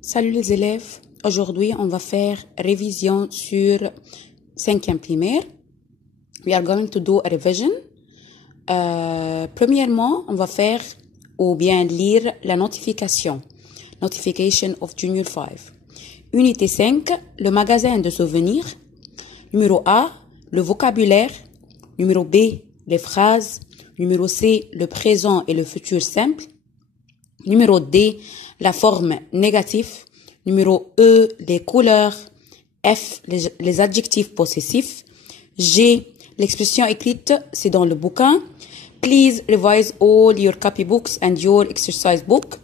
Salut les élèves, aujourd'hui on va faire révision sur 5e primaire. We are going to do a revision. Premièrement, on va faire ou bien lire la notification. Notification of Junior 5. Unité 5, le magasin de souvenirs. Numéro A, le vocabulaire. Numéro B, les phrases. Numéro C, le présent et le futur simple. Numéro D, la forme négative. Numéro E, les couleurs. F, les adjectifs possessifs. G, l'expression écrite, c'est dans le bouquin. Please revise all your copybooks and your exercise book.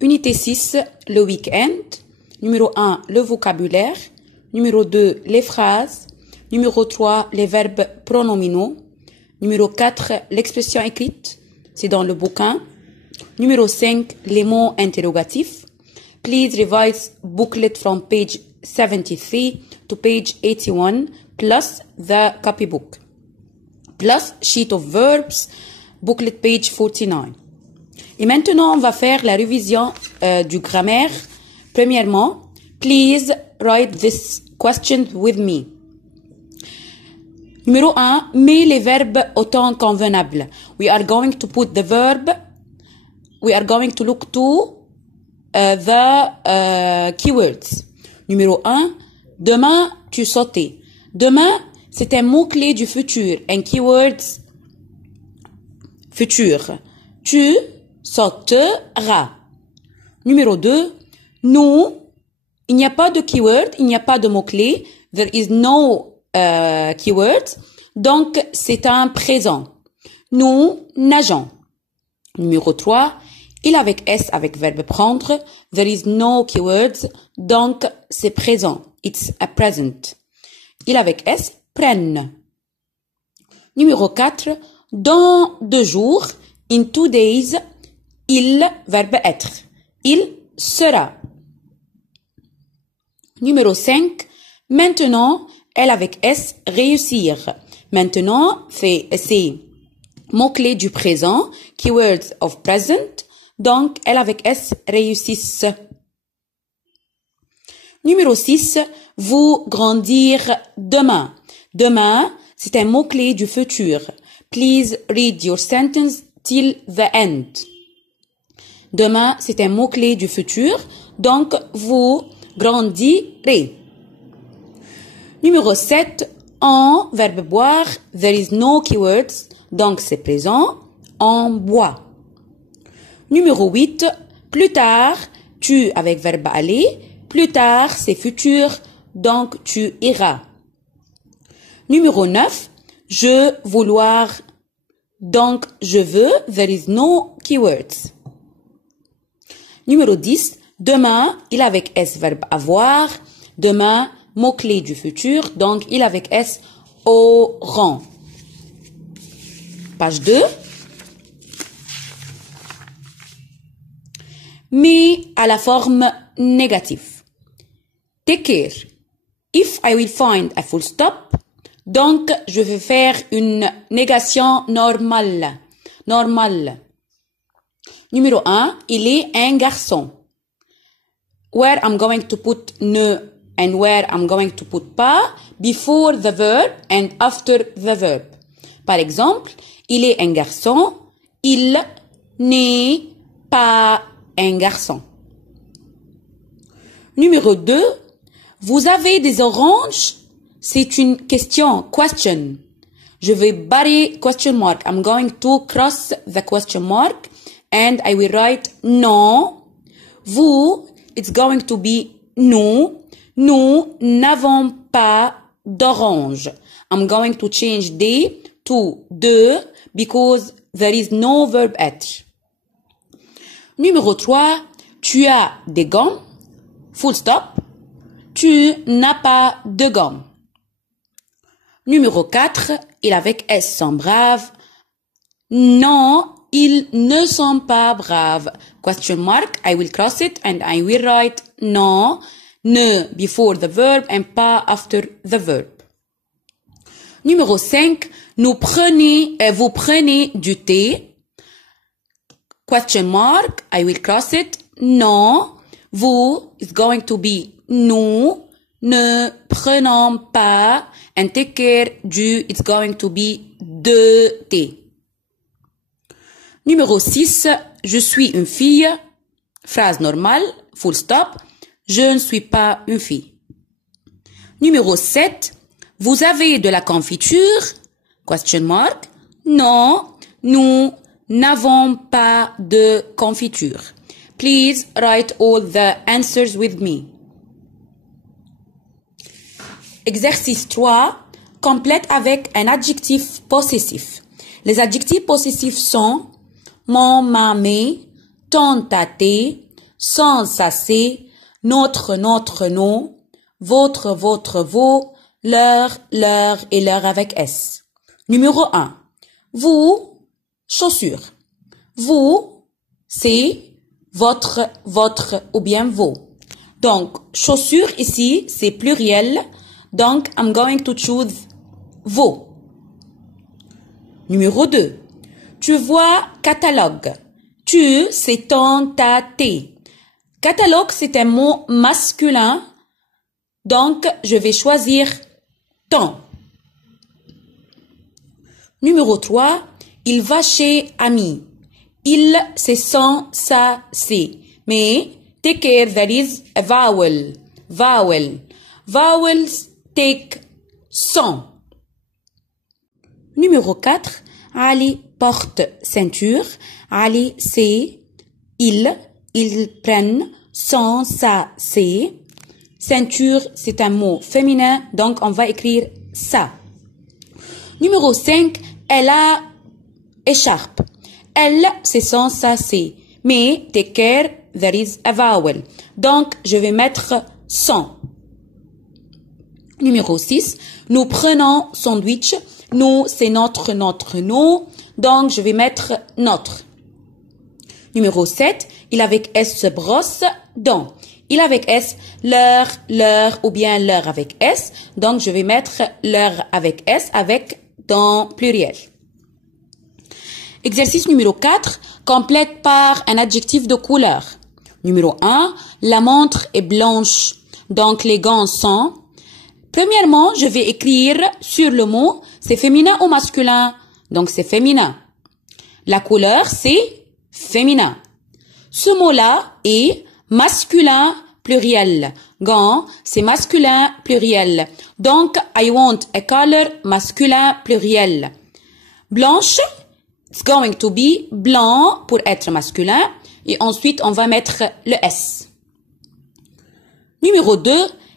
Unité 6, le week-end. Numéro 1, le vocabulaire. Numéro 2, les phrases. Numéro 3, les verbes pronominaux. Numéro 4, l'expression écrite, c'est dans le bouquin. Numéro 5, les mots interrogatifs. Please revise booklet from page 73 to page 81 plus the copybook. Plus sheet of verbs, booklet page 49. Et maintenant, on va faire la révision du grammaire. Premièrement, please write this question with me. Numéro 1, mets les verbes au temps convenable. We are going to put the verb. We are going to look to the keywords. Numéro 1, demain, tu sautais. Demain, c'est un mot-clé du futur. Un keywords futur. Tu sauteras. Numéro 2, nous, il n'y a pas de keyword, il n'y a pas de mot-clé. There is no keyword. Donc, c'est un présent. Nous nageons. Numéro 3, il avec S avec verbe prendre. There is no keywords. Donc, c'est présent. It's a present. Il avec S, prennent. Numéro 4, dans 2 jours. In 2 days. Il, verbe être. Il sera. Numéro 5, maintenant, elle avec S, réussir. Maintenant, c'est mot-clé du présent, keywords of present. Donc, elle avec S, réussissent. Numéro 6, vous grandir demain. Demain, c'est un mot-clé du futur. Please read your sentence till the end. Demain, c'est un mot-clé du futur. Donc, vous grandirez. Numéro 7, en, verbe boire, there is no keywords, donc c'est présent, en bois. Numéro 8, plus tard, tu avec verbe aller, plus tard c'est futur, donc tu iras. Numéro 9, je vouloir, donc je veux, there is no keywords. Numéro 10, demain, il avec S verbe avoir, demain, mot-clé du futur, donc il avec S au rang. Page 2. Mais à la forme négative. Take care. If I will find a full stop, donc je vais faire une négation normale. Normale. Numéro 1, il est un garçon. Where I'm going to put ne and where I'm going to put pas before the verb and after the verb. Par exemple, il est un garçon, il n'est pas un garçon. Numéro 2, vous avez des oranges? C'est une question, question. Je vais barrer question mark. I'm going to cross the question mark and I will write non. Vous, it's going to be nous. Nous n'avons pas d'orange. I'm going to change des to de because there is no verb être. Numéro 3, tu as des gants. Full stop. Tu n'as pas de gants. Numéro 4, il avec S sont braves. Non, ils ne sont pas braves. Question mark, I will cross it and I will write non. Ne before the verb and pas after the verb. Numéro 5, vous prenez du thé. question mark, I will cross it. Non. Vous is going to be nous. Ne prenons pas. And take care du, it's going to be de thé. Numéro 6, je suis une fille. Phrase normale, full stop. Je ne suis pas une fille. Numéro 7, vous avez de la confiture? Question mark. Non, nous n'avons pas de confiture. Please write all the answers with me. Exercice 3, complète avec un adjectif possessif. Les adjectifs possessifs sont mon, ma, mes, ton, ta, tes, son, sa, ses, notre, nos, votre, vos, leur et leur avec S. Numéro 1. Vous, chaussures. Vous, c'est votre ou bien vos. Donc, chaussures ici, c'est pluriel. Donc, I'm going to choose vos. Numéro 2. Tu vois catalogue. Tu, c'est ton, ta, tes. Catalogue, c'est un mot masculin. Donc, je vais choisir ton. Numéro 3. Il va chez ami. Il, c'est son, sa, c'est. Mais, take care, there is a vowel. Vowels take son. Numéro 4. Ali porte ceinture. Ali, c'est ils prennent son, sa, c'est. Ceinture, c'est un mot féminin, donc on va écrire ça. Numéro 5, elle a écharpe. Elle, c'est son, sa, c'est. Mais, take care, there is a vowel. Donc, je vais mettre son. Numéro 6, nous prenons sandwich. Nous, c'est notre, nous. Donc, je vais mettre notre. Numéro 7, il avec S se brosse dents. Il avec S, leur ou bien leur avec S. Donc, je vais mettre leur avec S avec dans pluriel. Exercice numéro 4, complète par un adjectif de couleur. Numéro 1, la montre est blanche. Donc, les gants sont. Premièrement, je vais écrire sur le mot, c'est féminin ou masculin? Donc, c'est féminin. La couleur, c'est féminin. Ce mot-là est masculin pluriel. Gant, c'est masculin pluriel. Donc, I want a color masculin pluriel. Blanche, it's going to be blanc pour être masculin. Et ensuite, on va mettre le S. Numéro 2,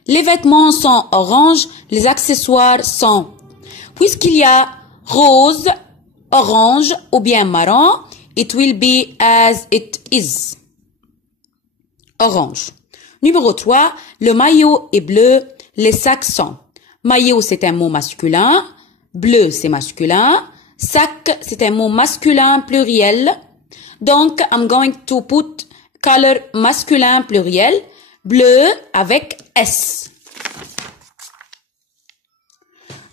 les vêtements sont orange, les accessoires sont. Puisqu'il y a rose, orange ou bien marron, it will be as it is. Orange. Numéro 3, le maillot est bleu, les sacs sont. Maillot, c'est un mot masculin. Bleu, c'est masculin. Sac, c'est un mot masculin pluriel. Donc, I'm going to put color masculin pluriel. Bleu avec S.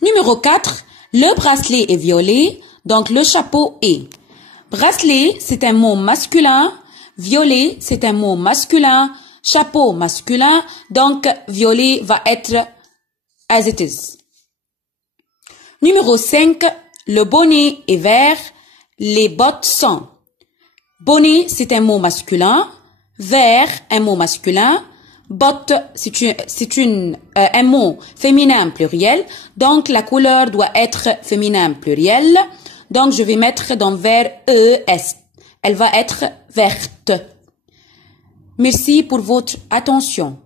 Numéro 4, le bracelet est violet, donc le chapeau est. Bracelet, c'est un mot masculin. Violet, c'est un mot masculin. Chapeau masculin, donc violet va être as it is. Numéro 5, le bonnet est vert, les bottes sont. Bonnet, c'est un mot masculin. Vert, un mot masculin. Botte, c'est un mot féminin pluriel. Donc, la couleur doit être féminin pluriel. Donc, je vais mettre dans vert ES. Elle va être verte. Merci pour votre attention.